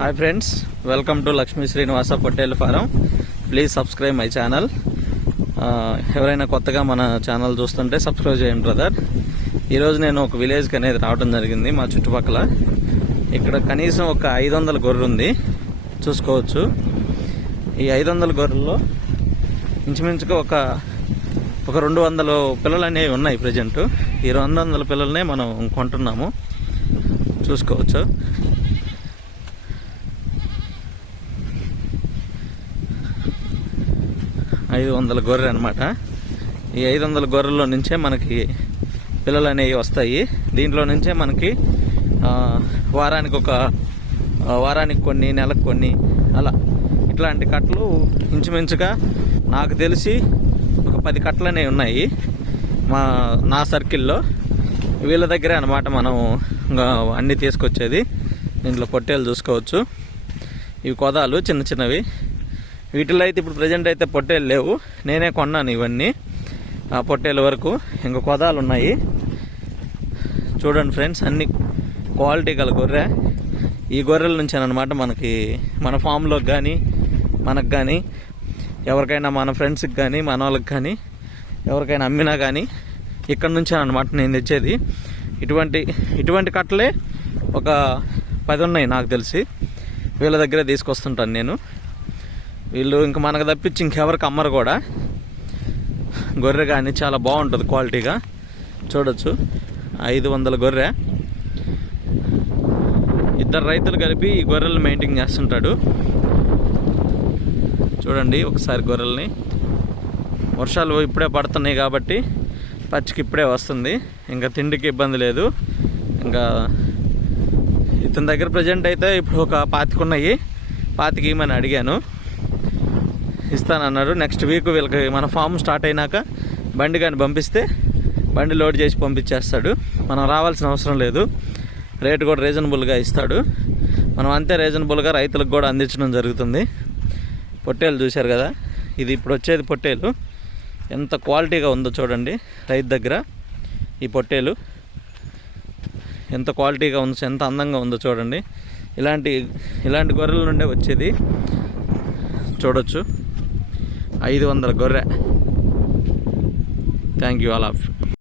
Hi friends, welcome to Lakshmi Srinivasa పొట్టేల్ farm. Please subscribe my channel. ఎవరైనా కొత్తగా మన ఛానల్ చూస్తుంటే సబ్స్క్రైబ్ చేయండి బ్రదర్. ఈరోజు నేను ఒక విలేజ్కి అనేది రావడం జరిగింది. మా చుట్టుపక్కల ఇక్కడ కనీసం ఒక 500 గొర్రెలు ఉంది, చూసుకోవచ్చు. ఈ 500 గొర్రెల్లో ఇంచుమించుగా ఒక 200 పిల్లలు అనేవి ఉన్నాయి ప్రజెంట్. ఈ 200 పిల్లలనే మనం కొంటున్నాము, చూసుకోవచ్చు. ఐదు 500 గొర్రె అనమాట. ఈ 500 గొర్రెల్లో నుంచే మనకి పిల్లలు అనేవి వస్తాయి. దీంట్లో నుంచే మనకి వారానికి కొన్ని, నెలకు కొన్ని, అలా ఇట్లాంటి కట్టలు ఇంచుమించుగా నాకు తెలిసి ఒక 10 కట్టలు అనేవి ఉన్నాయి నా సర్కిల్లో. వీళ్ళ దగ్గరే అనమాట మనం అన్నీ తీసుకొచ్చేది. దీంట్లో పొట్టేలు చూసుకోవచ్చు. ఇవి కొదాలు చిన్న చిన్నవి. వీటిలో అయితే ఇప్పుడు ప్రజెంట్ అయితే పొట్టేలు లేవు, నేనే కొన్నాను ఇవన్నీ. ఆ పొట్టేల వరకు ఇంకా కొదాలు ఉన్నాయి. చూడండి ఫ్రెండ్స్, అన్ని క్వాలిటీ గల గొర్రె. ఈ గొర్రెల నుంచి అనమాట మనకి మన ఫామ్లోకి కానీ, మనకు కానీ, ఎవరికైనా మన ఫ్రెండ్స్కి కానీ, మన వాళ్ళకి కానీ, ఎవరికైనా అమ్మినా కానీ ఇక్కడ నుంచే అనమాట నేను తెచ్చేది. ఇటువంటి కట్టలే ఒక 10 ఉన్నాయి నాకు తెలిసి. వీళ్ళ దగ్గరే తీసుకొస్తుంటాను నేను. వీళ్ళు ఇంకా మనకు తప్పించి ఇంకెవరికి అమ్మరు కూడా. గొర్రె కానీ చాలా బాగుంటుంది క్వాలిటీగా, చూడొచ్చు. 500 గొర్రె. 2 రైతులు కలిపి ఈ గొర్రెలు మెయింటైన్ చేస్తుంటాడు. చూడండి ఒకసారి గొర్రెల్ని. వర్షాలు ఇప్పుడే పడుతున్నాయి కాబట్టి పచ్చికి ఇప్పుడే వస్తుంది, ఇంకా తిండికి ఇబ్బంది లేదు. ఇంకా ఇతని దగ్గర ప్రజెంట్ అయితే ఇప్పుడు ఒక 25 ఉన్నాయి. 25 ఇవ్వమని అడిగాను, ఇస్తానన్నాడు. నెక్స్ట్ వీక్ వీళ్ళకి మన ఫామ్ స్టార్ట్ అయినాక బండి కానీ పంపిస్తే బండి లోడ్ చేసి పంపించేస్తాడు. మనం రావాల్సిన అవసరం లేదు. రేటు కూడా రీజనబుల్గా ఇస్తాడు. మనం అంతే రీజనబుల్గా రైతులకు కూడా అందించడం జరుగుతుంది. పొట్టేలు చూశారు కదా, ఇది ఇప్పుడు వచ్చేది పొట్టేలు. ఎంత క్వాలిటీగా ఉందో చూడండి రైతు దగ్గర. ఈ పొట్టేలు ఎంత క్వాలిటీగా ఉందో, ఎంత అందంగా ఉందో చూడండి. ఇలాంటి గొర్రెల నుండే వచ్చేది. చూడొచ్చు, 500 గొర్రె. Thank you all of.